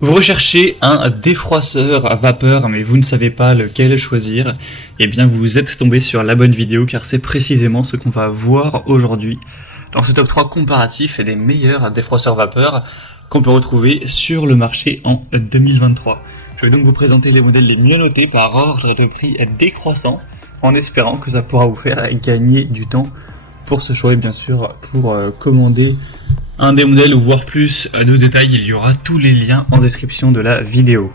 Vous recherchez un défroisseur à vapeur mais vous ne savez pas lequel choisir, eh bien vous êtes tombé sur la bonne vidéo car c'est précisément ce qu'on va voir aujourd'hui dans ce top 3 comparatif des meilleurs défroisseurs vapeur qu'on peut retrouver sur le marché en 2023. Je vais donc vous présenter les modèles les mieux notés par ordre de prix décroissant en espérant que ça pourra vous faire gagner du temps pour ce choix et bien sûr pour commander un des modèles ou voir plus de détails, il y aura tous les liens en description de la vidéo.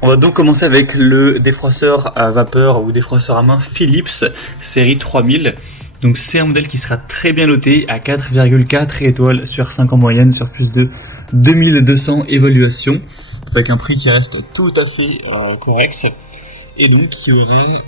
On va donc commencer avec le défroisseur à vapeur ou défroisseur à main Philips série 3000. Donc c'est un modèle qui sera très bien noté à 4,4 étoiles sur 5 en moyenne sur plus de 2200 évaluations avec un prix qui reste tout à fait correct. Et donc il y aurait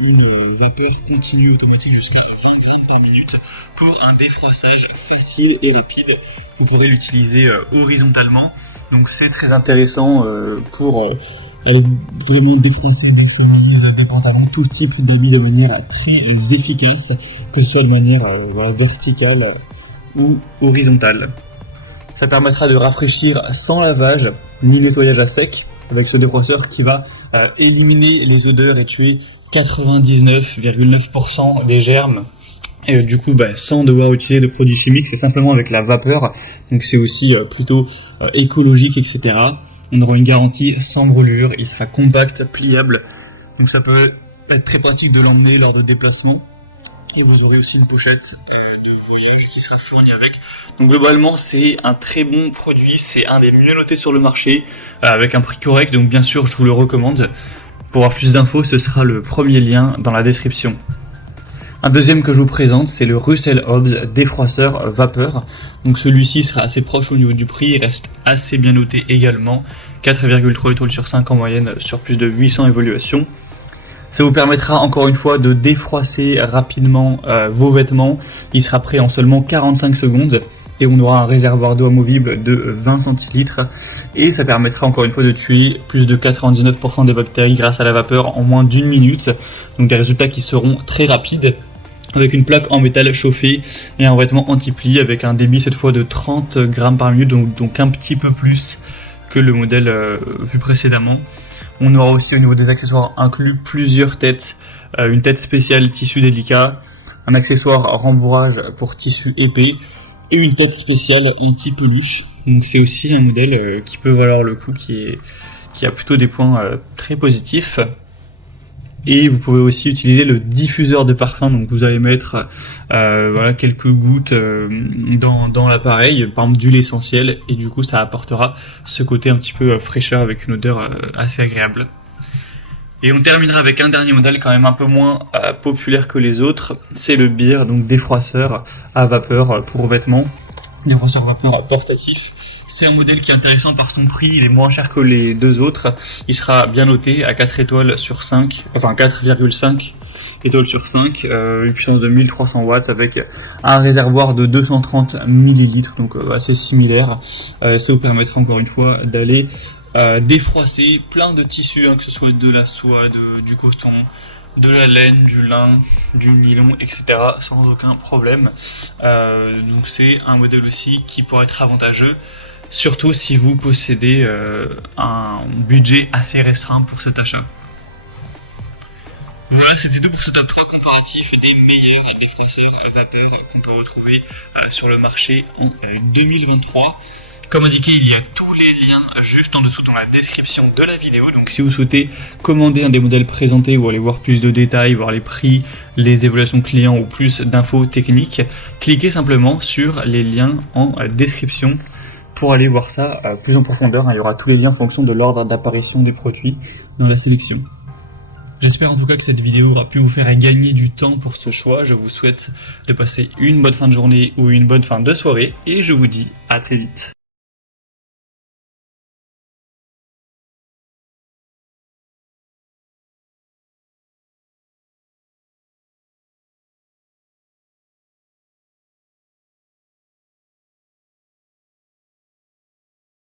une vapeur continue automatique jusqu'à 20 grammes par minute pour un défroissage facile et rapide. Vous pourrez l'utiliser horizontalement, donc c'est très intéressant pour vraiment défroisser des chemises, des pantalons, tout type d'habits de manière très efficace, que ce soit de manière verticale ou horizontale. Ça permettra de rafraîchir sans lavage ni nettoyage à sec, avec ce défroisseur qui va éliminer les odeurs et tuer 99,9% des germes. Et du coup, sans devoir utiliser de produits chimiques, c'est simplement avec la vapeur. Donc c'est aussi plutôt écologique, etc. On aura une garantie sans brûlure, il sera compact, pliable. Donc ça peut être très pratique de l'emmener lors de déplacements. Et vous aurez aussi une pochette de voyage qui sera fournie avec. Donc globalement c'est un très bon produit, c'est un des mieux notés sur le marché, avec un prix correct, donc bien sûr je vous le recommande. Pour avoir plus d'infos, ce sera le premier lien dans la description. Un deuxième que je vous présente, c'est le Russell Hobbs défroisseur vapeur. Donc celui-ci sera assez proche au niveau du prix, il reste assez bien noté également, 4,3 étoiles sur 5 en moyenne sur plus de 800 évaluations. Ça vous permettra encore une fois de défroisser rapidement vos vêtements. Il sera prêt en seulement 45 secondes et on aura un réservoir d'eau amovible de 20 centilitres et ça permettra encore une fois de tuer plus de 99% des bactéries grâce à la vapeur en moins d'une minute. Donc des résultats qui seront très rapides avec une plaque en métal chauffée et un vêtement anti-pli avec un débit cette fois de 30 grammes par minute, donc un petit peu plus que le modèle vu précédemment. On aura aussi au niveau des accessoires inclus plusieurs têtes, une tête spéciale tissu délicat, un accessoire rembourrage pour tissu épais et une tête spéciale anti-peluche. Donc c'est aussi un modèle qui peut valoir le coup, qui a plutôt des points très positifs. Et vous pouvez aussi utiliser le diffuseur de parfum, donc vous allez mettre quelques gouttes dans l'appareil, par exemple d'huile essentielle, et du coup ça apportera ce côté un petit peu fraîcheur avec une odeur assez agréable. Et on terminera avec un dernier modèle quand même un peu moins populaire que les autres, c'est le Beer, donc défroisseur à vapeur pour vêtements, défroisseur vapeur portatif. C'est un modèle qui est intéressant par son prix, il est moins cher que les deux autres. Il sera bien noté à 4 étoiles sur 5, enfin 4,5 étoiles sur 5, une puissance de 1300 watts avec un réservoir de 230 millilitres, donc assez similaire. Ça vous permettra encore une fois d'aller défroisser plein de tissus, que ce soit de la soie, du coton, de la laine, du lin, du nylon, etc. sans aucun problème. Donc c'est un modèle aussi qui pourrait être avantageux, surtout si vous possédez un budget assez restreint pour cet achat. Voilà, c'était tout pour ce top 3 comparatif des meilleurs défroisseurs vapeur qu'on peut retrouver sur le marché en 2023. Comme indiqué, il y a tous les liens juste en dessous dans la description de la vidéo. Donc si vous souhaitez commander un des modèles présentés ou aller voir plus de détails, voir les prix, les évaluations clients ou plus d'infos techniques, cliquez simplement sur les liens en description pour aller voir ça plus en profondeur. Il y aura tous les liens en fonction de l'ordre d'apparition des produits dans la sélection. J'espère en tout cas que cette vidéo aura pu vous faire gagner du temps pour ce choix. Je vous souhaite de passer une bonne fin de journée ou une bonne fin de soirée et je vous dis à très vite.